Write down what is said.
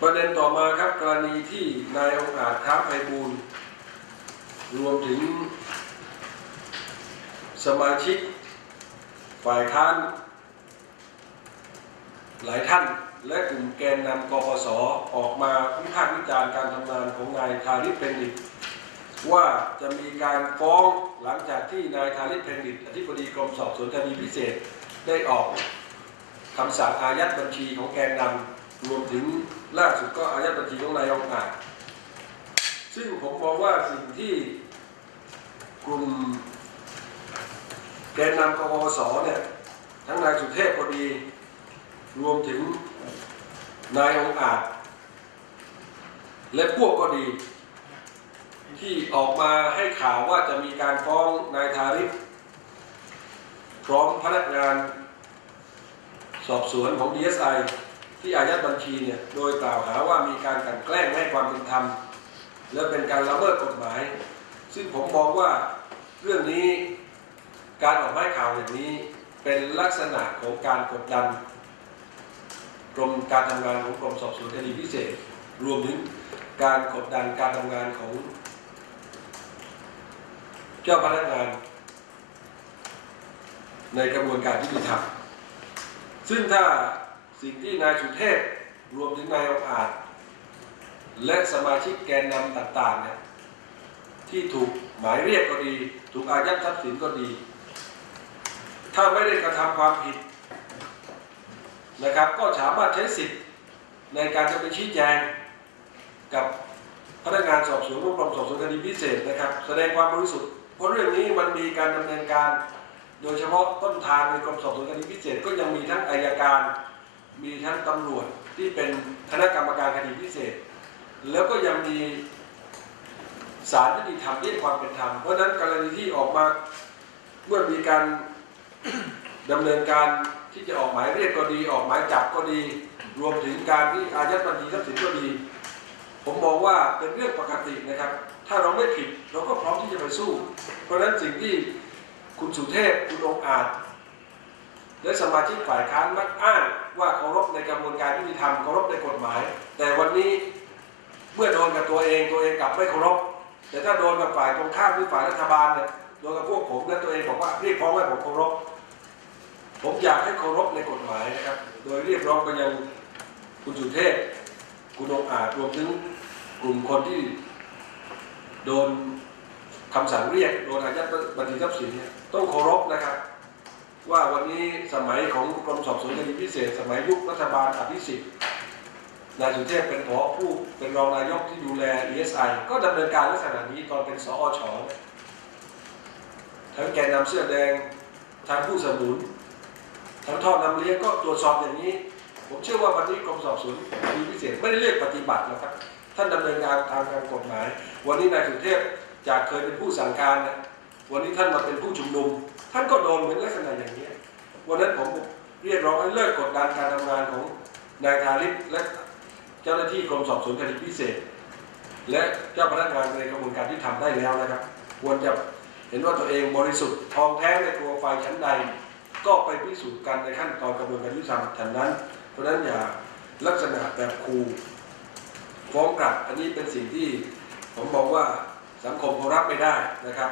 ประเด็นต่อมาครับกรณีที่นายองค์อาจค้าไพบูลรวมถึงสมาชิก ฝ่ายค้านหลายท่านและกลุ่มแกนนำกปสออกมาวิพากษ์วิจารณ์การทำงานของนายทาริศเพนดิตว่าจะมีการฟ้องหลังจากที่นายทาริศเพนดิตอธิบดีกรมสอบสวนคดีพิเศษได้ออกคำสั่งอายัดบัญชีของแกนนำ รวมถึงล่าสุดก็อายัดบัญชีของนายองค์อาจซึ่งผมมองว่าสิ่งที่กลุ่มแกนนำกปปสเนี่ยทั้งนายสุเทพก็ดี รวมถึงนายองอาจ และพวกก็ดี ที่ออกมาให้ข่าวว่าจะมีการฟ้องนายทาริศพร้อมพนักงานสอบสวนของ DSI ที่อายัดบัญชีเนี่ยโดยกล่าวหาว่ามีการกันแกล้งให้ความเป็นธรรม และเป็นการละเมิดกฎหมาย ซึ่งผมมองว่าเรื่องนี้การออกไม้ข่าวอย่างนี้เป็นลักษณะของการกดดันกรมการทำงานของกรมสอบสวนคดีพิเศษ รวมถึงการกดดันการทำงานของ เจ้าพนักงาน ในกระบวนการยุติธรรมซึ่งถ้า สิ่งที่นายสุเทพรวมถึงนายองค์อาจและสมาชิกแกนนำต่างๆเนี่ยที่ถูกหมายเรียกก็ดี ถูกอายัดทรัพย์สินก็ดี ถ้าไม่ได้กระทำความผิดนะครับ ก็สามารถใช้สิทธิ์ในการจะไปชี้แจงกับพนักงานสอบสวนกรมสอบสวนคดีพิเศษนะครับ แสดงความบริสุทธิ์เพราะเรื่องนี้มันมีการดำเนินการ โดยเฉพาะต้นทางในกรมสอบสวนคดีพิเศษก็ยังมีทั้งอายการ มีทั้งตำรวจที่เป็นคณะกรรมการคดีพิเศษ แล้วก็ยังมีศาลยุติธรรมที่ความเป็นธรรม เพราะฉะนั้นกรณีที่ออกมาเมื่อมีการดำเนินการที่จะออกหมายเรียกก็ดี ออกหมายจับก็ดี รวมถึงการที่อายัดบัญชีทรัพย์สินก็ดี ผมมองว่าเป็นเรื่องปกตินะครับ ถ้าเราไม่ผิดเราก็พร้อมที่จะไปสู้ เพราะฉะนั้นสิ่งที่คุณสุเทพคุณองอาจ มาชิกฝ่ายค้านมักอ้างว่าเคารพในกระบวนการยุติธรรมเคารพในกฎหมาย แต่วันนี้เมื่อโดนกับตัวเองตัวเองกลับไม่เคารพแต่ถ้าโดนกับฝ่ายตรงข้ามหรือฝ่ายรัฐบาลเนี่ยโดนกับพวกผมและตัวเองบอกว่าเรียกร้องให้ผมเคารพผมอยากให้เคารพในกฎหมายนะครับ โดยเรียกร้องไปยังคุณสุเทพคุณองอาจรวมถึงกลุ่มคนที่โดนคำสั่งเรียกโดนอายัดบัญชีทรัพย์สินเนี่ยต้องเคารพนะครับ ว่าวันนี้สมัยของกรมสอบสวนคดีพิเศษ สมัยยุครัฐบาลอภิสิทธิ์นายสุเทพเป็นผอผู้เป็นรองนายกที่ดูแล ESI ก็ดำเนินการลักษณะนี้ตอนเป็นสอชเนี่ยทั้งแกนนำเสื้อแดงทั้งผู้สนับสนุนทั้งท่อนำเลี้ยงก็ตรวจสอบอย่างนี้ ผมเชื่อว่าวันนี้กรมสอบสวนคดีพิเศษไม่ได้เรียกปฏิบัตินะครับท่านดำเนินการตามทางกฎหมาย วันนี้นายสุเทพจากเคยเป็นผู้สั่งการนะวันนี้ท่านมาเป็นผู้ชุมนุม ก็โดนเหมือนลักษณะอย่างนี้วันนั้นผมเรียกร้องให้เลิกกดดันการทำงานของนายทาริศและเจ้าหน้าที่กรมสอบสวนคดีพิเศษ และเจ้าพนักงานในกระบวนการที่ทำได้แล้วนะครับ ควรจะเห็นว่าตัวเองบริสุทธิ์ทองแท้ในตัวไฟชั้นใด ก็ไปพิสูจน์กันในขั้นตอนกระบวนการยุติธรรมทันนั้น เพราะฉะนั้นอย่าลักษณะแบบครูฟ้องกลับอันนี้เป็นสิ่งที่ผมมองว่าสังคมเขารับไม่ได้นะครับ